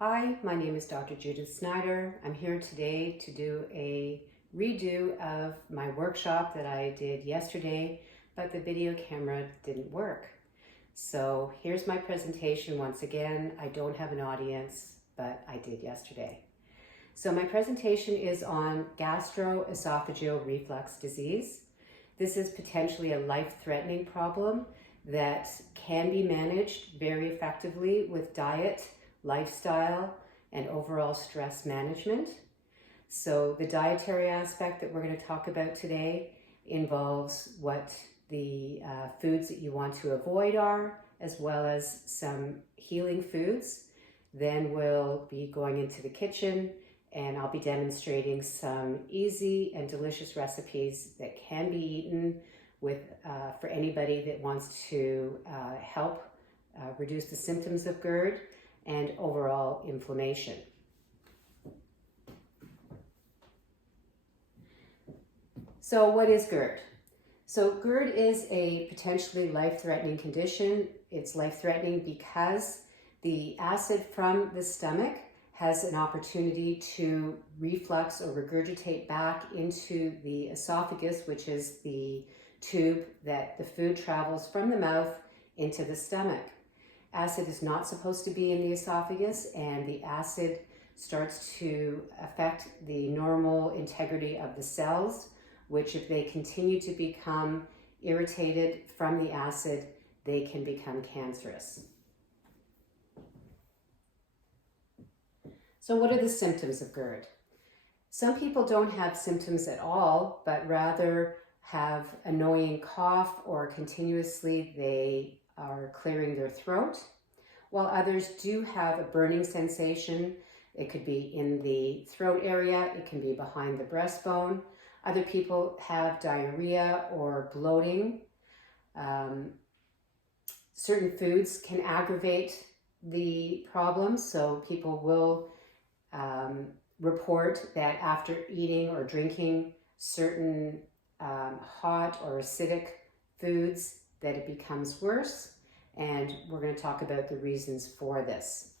Hi, my name is Dr. Judith Snyder. I'm here today to do a redo of my workshop that I did yesterday, but the video camera didn't work. So here's my presentation once again. I don't have an audience, but I did yesterday. So my presentation is on gastroesophageal reflux disease. This is potentially a life-threatening problem that can be managed very effectively with diet, lifestyle, and overall stress management. So the dietary aspect that we're going to talk about today involves what the foods that you want to avoid are, as well as some healing foods. Then we'll be going into the kitchen and I'll be demonstrating some easy and delicious recipes that can be eaten with for anybody that wants to help reduce the symptoms of GERD and overall inflammation. So what is GERD? So GERD is a potentially life-threatening condition. It's life-threatening because the acid from the stomach has an opportunity to reflux or regurgitate back into the esophagus, which is the tube that the food travels from the mouth into the stomach. Acid is not supposed to be in the esophagus, and the acid starts to affect the normal integrity of the cells, which if they continue to become irritated from the acid, they can become cancerous. So what are the symptoms of GERD? Some people don't have symptoms at all, but rather have annoying cough or continuously they are clearing their throat, while others do have a burning sensation. It could be in the throat area, it can be behind the breastbone. Other people have diarrhea or bloating. Certain foods can aggravate the problem, so people will report that after eating or drinking certain hot or acidic foods that it becomes worse, and we're going to talk about the reasons for this.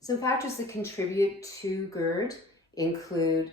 Some factors that contribute to GERD include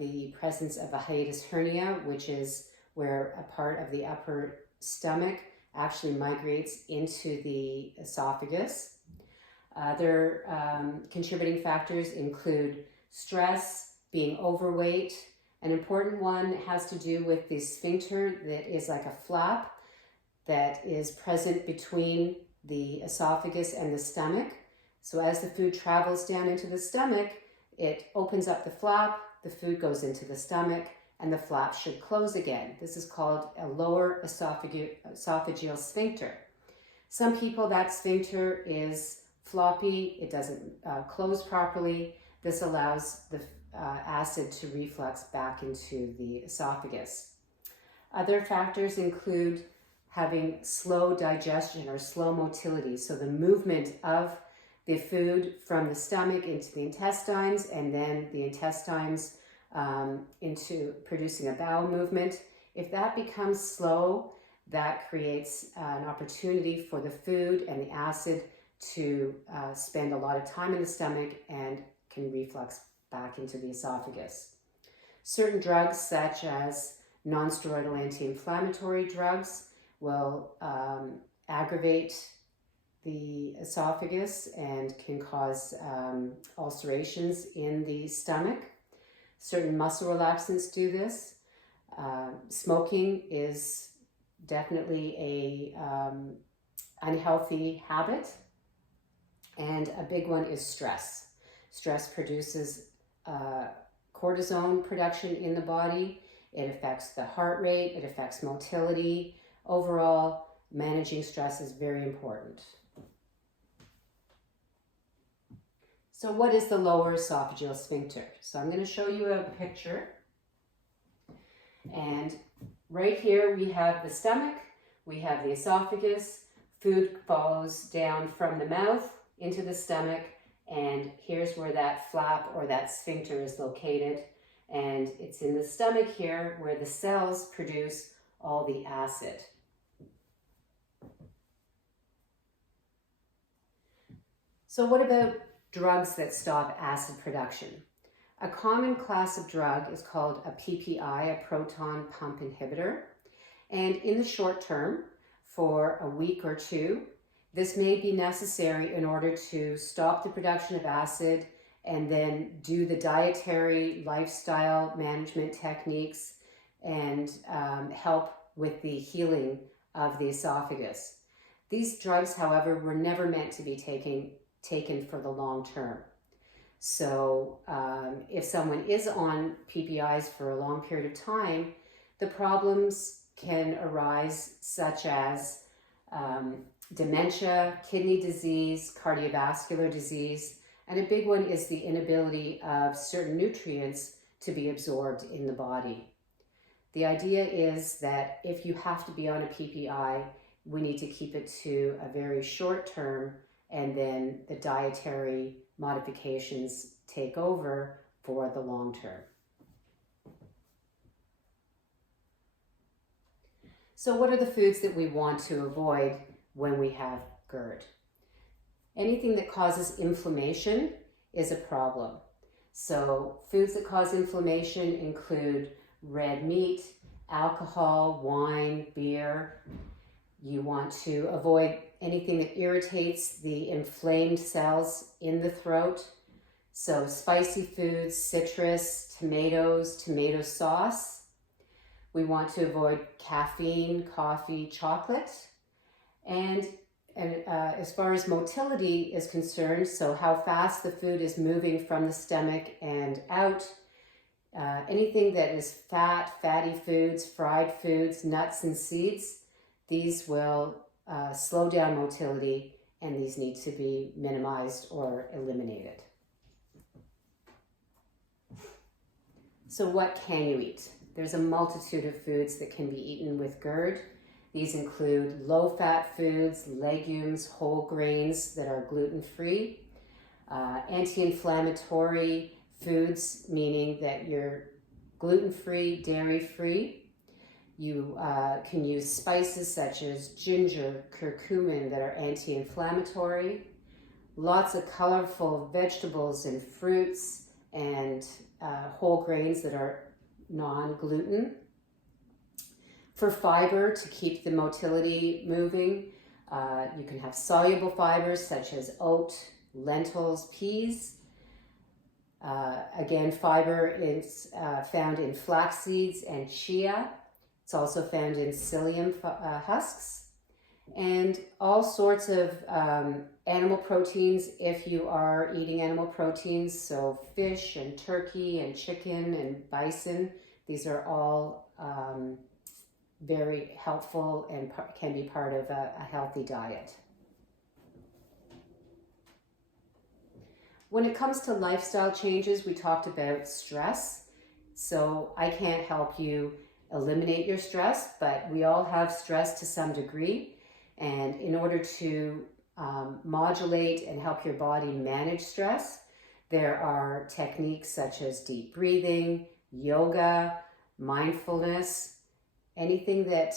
the presence of a hiatus hernia, which is where a part of the upper stomach actually migrates into the esophagus. Other contributing factors include stress, being overweight. An important one has to do with the sphincter that is like a flap that is present between the esophagus and the stomach. So as the food travels down into the stomach, it opens up the flap, the food goes into the stomach, and the flap should close again. This is called a lower esophageal sphincter. Some people, that sphincter is floppy, it doesn't close properly. This allows the acid to reflux back into the esophagus. Other factors include having slow digestion or slow motility, so the movement of the food from the stomach into the intestines, and then the intestines into producing a bowel movement. If that becomes slow, that creates an opportunity for the food and the acid to spend a lot of time in the stomach and can reflux back into the esophagus. Certain drugs, such as non-steroidal anti-inflammatory drugs, will aggravate the esophagus and can cause ulcerations in the stomach. Certain muscle relaxants do this. Smoking is definitely a unhealthy habit. And a big one is stress. Stress produces cortisone production in the body. It affects the heart rate, it affects motility. Overall, managing stress is very important. So what is the lower esophageal sphincter? So I'm going to show you a picture. And right here we have the stomach, we have the esophagus, food follows down from the mouth into the stomach, and here's where that flap or that sphincter is located. And it's in the stomach here where the cells produce all the acid. So what about drugs that stop acid production? A common class of drug is called a PPI, a proton pump inhibitor. And in the short term, for a week or two, this may be necessary in order to stop the production of acid and then do the dietary lifestyle management techniques and help with the healing of the esophagus. These drugs, however, were never meant to be taken for the long term. So if someone is on PPIs for a long period of time, the problems can arise such as dementia, kidney disease, cardiovascular disease, and a big one is the inability of certain nutrients to be absorbed in the body. The idea is that if you have to be on a PPI, we need to keep it to a very short term, and then the dietary modifications take over for the long term. So what are the foods that we want to avoid when we have GERD? Anything that causes inflammation is a problem. So foods that cause inflammation include red meat, alcohol, wine, beer. You want to avoid anything that irritates the inflamed cells in the throat. So spicy foods, citrus, tomatoes, tomato sauce. We want to avoid caffeine, coffee, chocolate. And as far as motility is concerned, so how fast the food is moving from the stomach and out, anything that is fatty foods, fried foods, nuts and seeds, these will slow down motility, and these need to be minimized or eliminated. So what can you eat? There's a multitude of foods that can be eaten with GERD. These include low-fat foods, legumes, whole grains that are gluten-free, anti-inflammatory foods, meaning that you're gluten-free, dairy-free. You can use spices such as ginger, curcumin that are anti-inflammatory. Lots of colorful vegetables and fruits and whole grains that are non-gluten. For fiber, to keep the motility moving, you can have soluble fibers such as oat, lentils, peas. Again, fiber is found in flax seeds and chia. It's also found in psyllium husks. And all sorts of animal proteins if you are eating animal proteins, so fish and turkey and chicken and bison. These are all very helpful and can be part of a healthy diet. When it comes to lifestyle changes, we talked about stress. So I can't help you eliminate your stress, but we all have stress to some degree. And in order to modulate and help your body manage stress, there are techniques such as deep breathing, yoga, mindfulness, anything that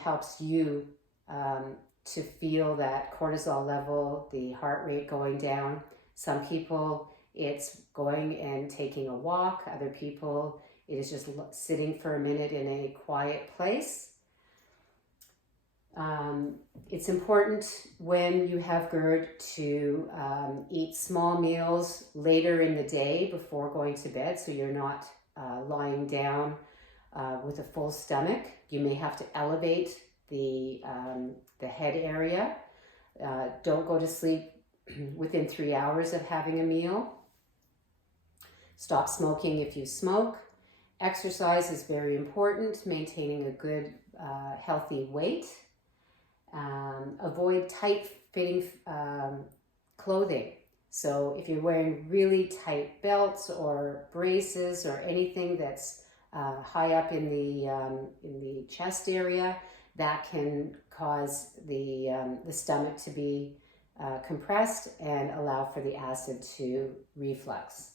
helps you to feel that cortisol level, the heart rate going down. Some people, it's going and taking a walk. Other people, it is just sitting for a minute in a quiet place. It's important when you have GERD to eat small meals later in the day before going to bed, so you're not lying down with a full stomach. You may have to elevate the head area. Don't go to sleep within 3 hours of having a meal. Stop smoking if you smoke. Exercise is very important, maintaining a good, healthy weight. Avoid tight-fitting clothing. So if you're wearing really tight belts or braces or anything that's high up in the chest area, that can cause the stomach to be compressed and allow for the acid to reflux.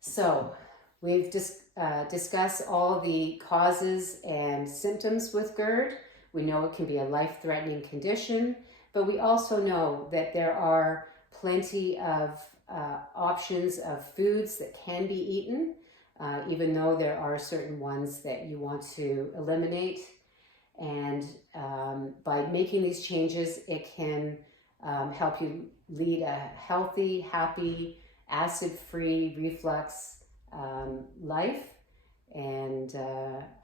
So we've discussed all the causes and symptoms with GERD. We know it can be a life-threatening condition, but we also know that there are plenty of options of foods that can be eaten, even though there are certain ones that you want to eliminate. And by making these changes, it can help you lead a healthy, happy, acid-free, reflux life. And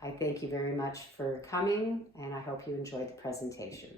I thank you very much for coming, and I hope you enjoyed the presentation.